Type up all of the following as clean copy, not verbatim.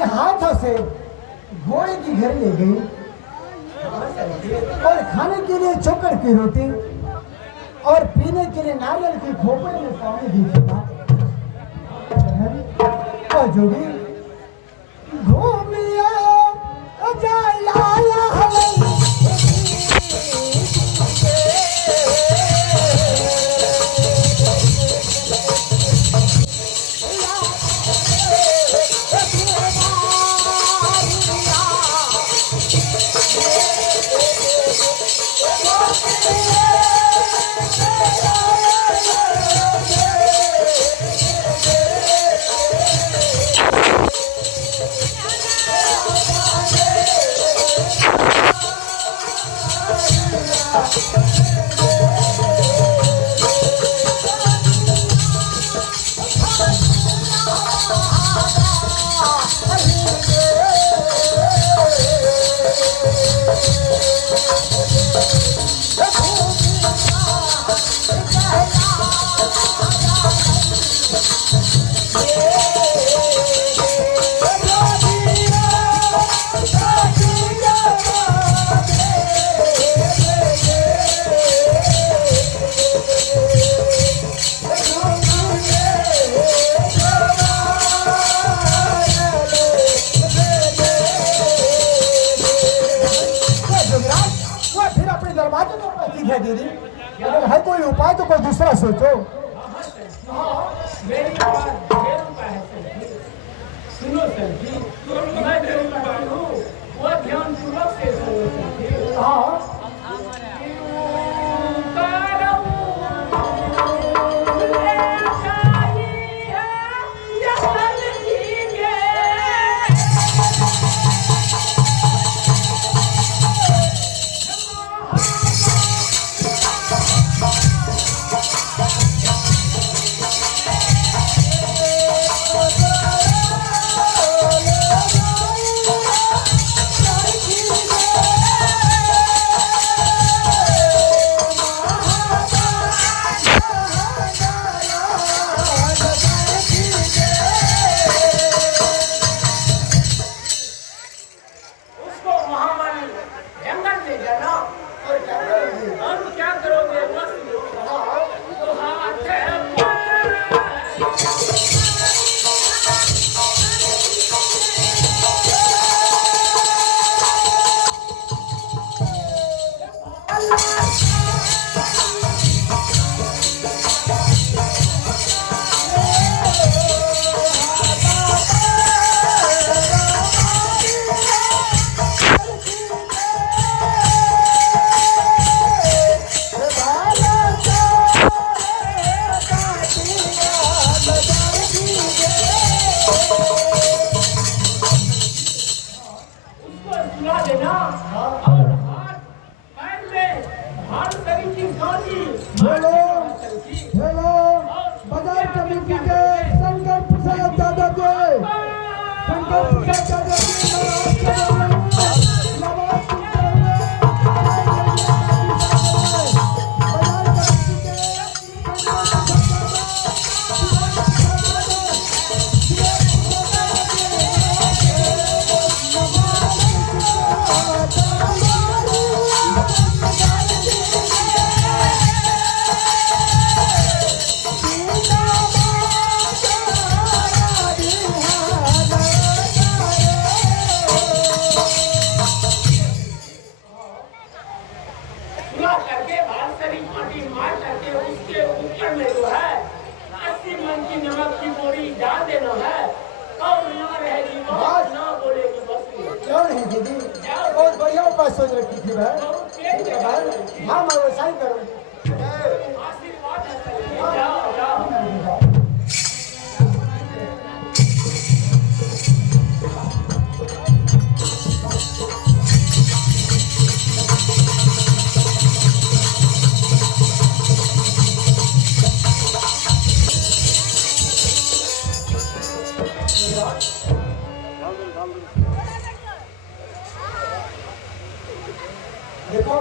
अपने हाथों से घोड़े की घर ले गई और खाने के लिए चोकर की रोटी और पीने के लिए नारियल की खोपड़ी में पानी दी था। और जोगी घूमिया दीदी, अगर है कोई उपाय तो कोई दूसरा सोचो। मेरी बात उपाय है। सुनो सर जी, मैं जो उपाय हूँ वो ध्यान पूर्वक से सुनो। हाँ सोच रखी थी हाँ मैं वैसा ही करूँ। देखो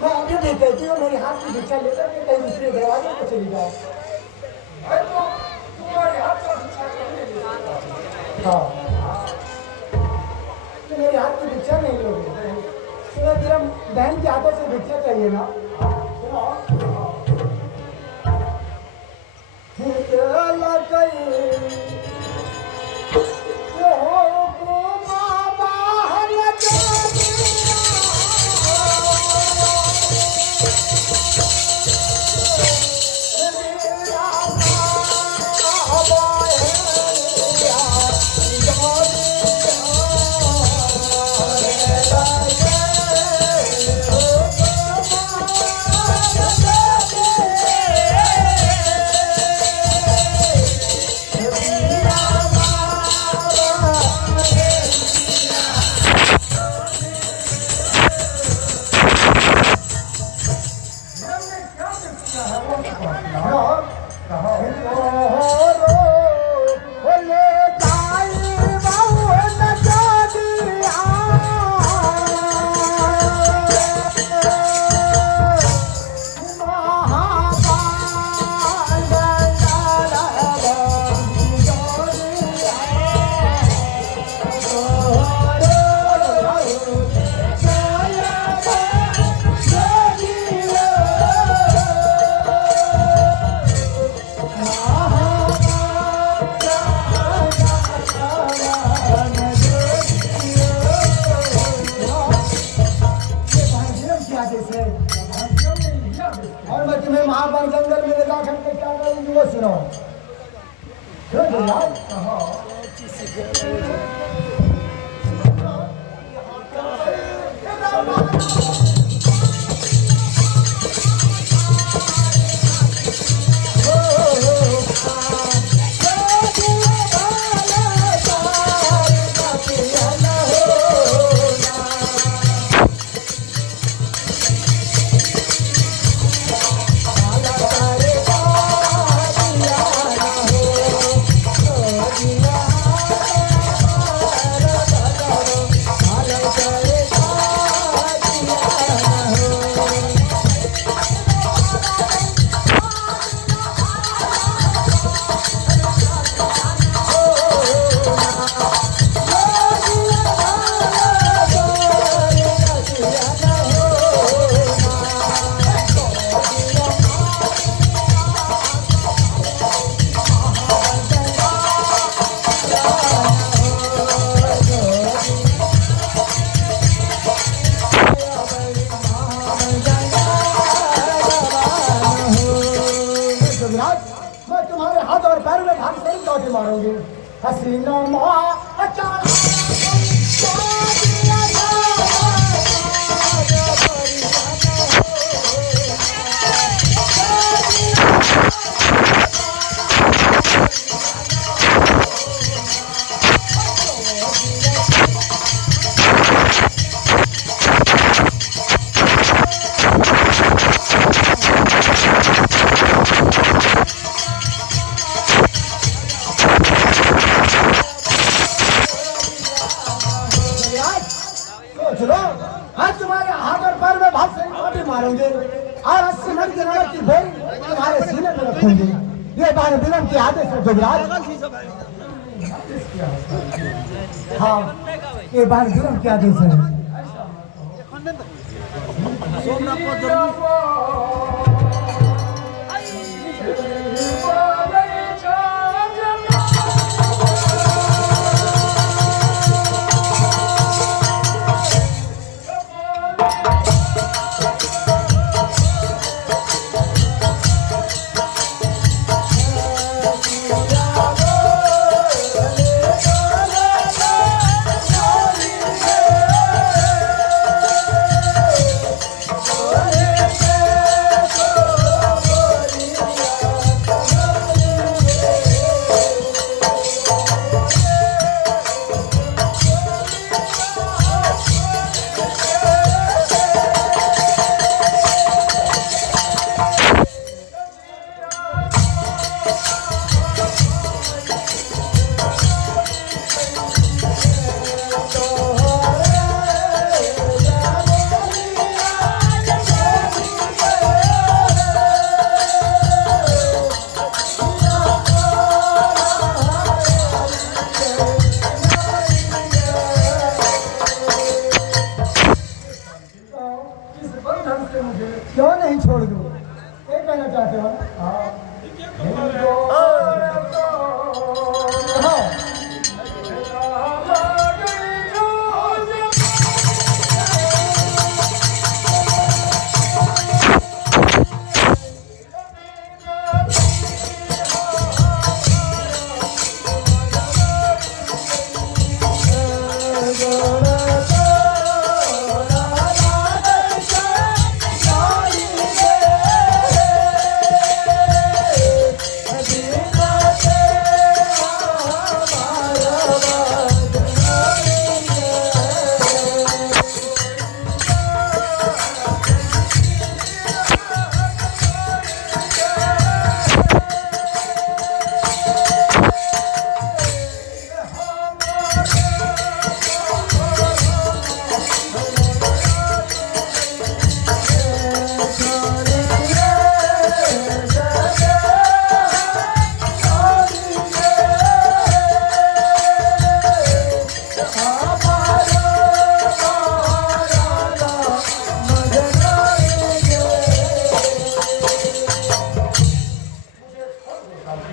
मैं अभी नहीं कहती हूँ मेरे हाथ की भिक्षा लेकर के कहीं दूसरे दरवाजे पर चली जाए। हाँ मेरे हाथ की भिक्षा नहीं लोगे तुम्हें फिर हम बहन के हाथों से भिक्षा चाहिए ना सुनो और मैं तुम्हें महाबन जंगल में लगा करके क्या करूंगी वो सुनो मैं तुम्हारे हाथ और पैर में भाग से लौटे मारूंगी हसीना माँ चलो आज तुम्हारे हाथ और पैर में भाग से लौटे मारूंगे और 80 मिनट की नजर की भेड़ तुम्हारे सीने में रखूंगी ये बार विलम के आदेश है जुबराज हाँ ये बार विलम के आदेश है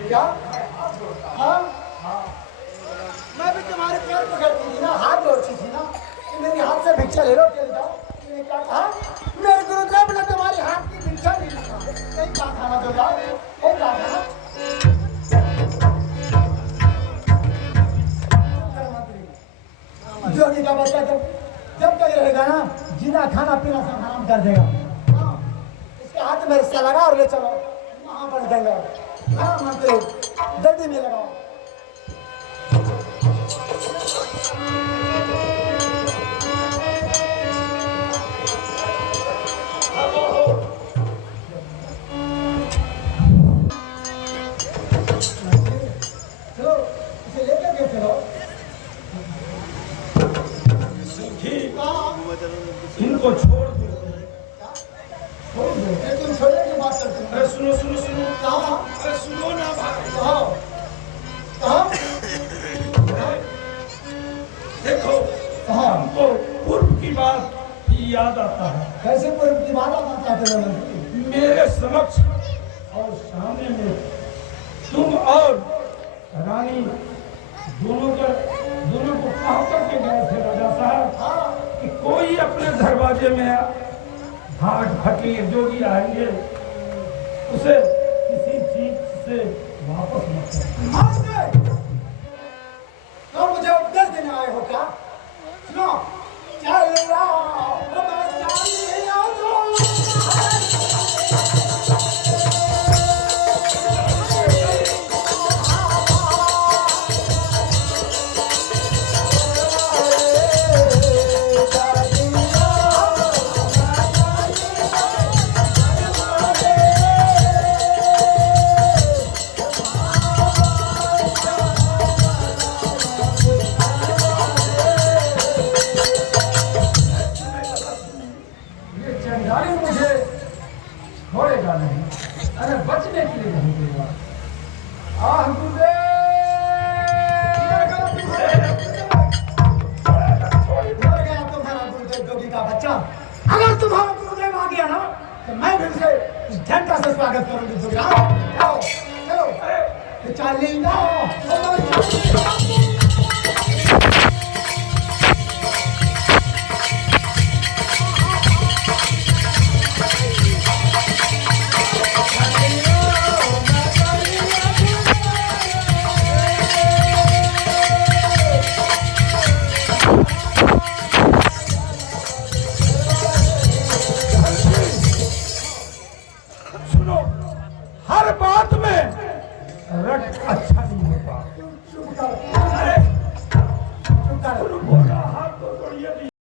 क्या? हाँ? मैं भी तुम्हारे पैर पकड़ती थी ना, हाथ जोड़ती थी ना कि मेरी हाथ से भिक्षा ले लो, चल जाओ। तुमने क्या कहा? मेरे गुरुदेव ने तुम्हारे हाथ की भिक्षा नहीं ली। कहीं कहा खाना तो जाओ, कहीं कहा खाना। जोगी का बच्चा जब तक रहेगा ना, जीना खाना पीना सब हराम कर देगा। हाँ, इसके हाथ में रिश्ता लगा और ले चलो, वहां पर देंगे। हाँ मंत्री, जल्दी में लगाओ। चलो, इसे लेकर के चलो। इनको छोड़ दो। छोड़ दो। तुम छोड़ने की बात करते हो। अरे सुनो सुनो सुनो, कहाँ? अरे सुनो ना भाई। कहाँ? कहाँ? देखो कहाँ? हमको पूर्व की बात ही याद आता है। कैसे पूर्व की बात आप चाहते हो मंत्री? मेरे समक्ष और सामने में तुम और रानी दोनों को कहा करके गए थे राजा साहब हाँ, कि कोई अपने दरवाजे में भाट फकीर जोगी आएंगे, उसे किसी चीज से वापस मत करो। मास्टर, तुम मुझे उपदेश देने आए हो क्या? सुनो, चल रहा छोड़ेगा नहीं, अरे बचने के लिए नहीं देगा। अगर तुम्हारा गुरुदेव आ गया ना, तो मैं फिर से इस घंटा से स्वागत करूंगी। चलो चलो, चलेगा। सुनो, हर बात में रट अच्छा नहीं होता।